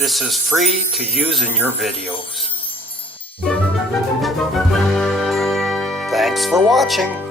This is free to use in your videos. Thanks for watching.